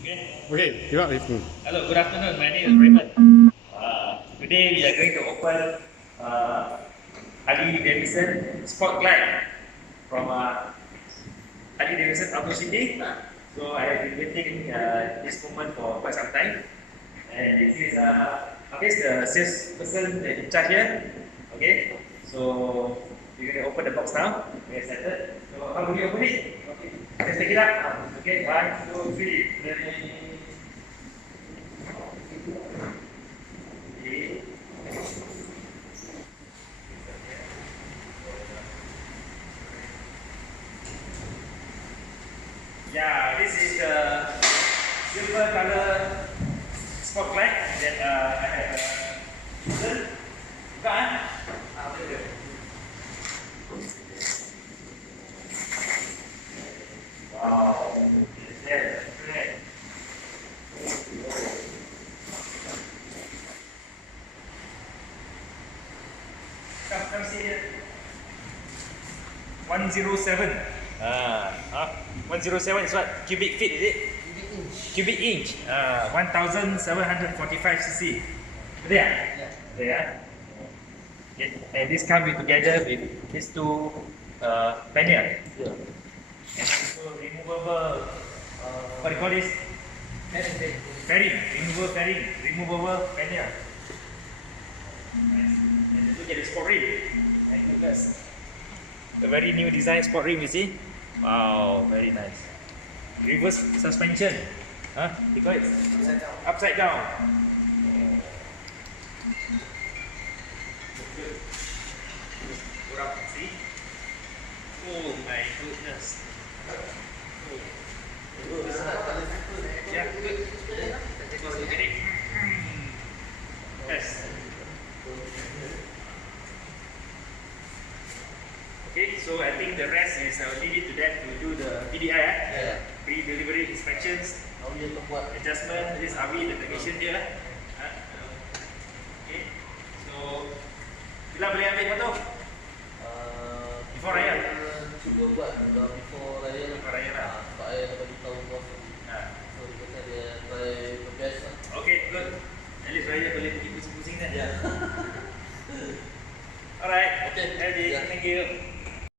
Okay, you are with me. Hello, good afternoon. My name is Raymond. Today we are going to open Harley Davison Sport Glide from Harley Davison Auto City. So I have been waiting this moment for quite some time. And this is the sales person in charge here. Okay, so we're going to open the box now. We are excited. So how do we open it? Okay, let's take it up. Okay, 1, 2, 3. Ready. Yeah, this is the silver color sport light that I have chosen. Buka Wow, yes, great. Come see here. 107. 107 is what? Cubic feet, is it? Cubic inch. 1745 cc. There? There. Okay. And this comes together with these two panel. Yeah. And also removable, what do you call this? Fairing. Removable fairing. Removable panel. Nice. And look at the sport rim. My goodness. A very new design sport rim, you see? Wow, very nice. Reverse suspension. Huh? You got it? Upside down. Go up, see? Oh my goodness. Yeah, good. Look at it. Yes. Okay, so I think the rest is I'll leave it to them to do the PDI, pre-delivery inspections, adjustment. This is Avi, the technician here. Okay, so bila boleh ambil foto? Before raya? Cuba buat before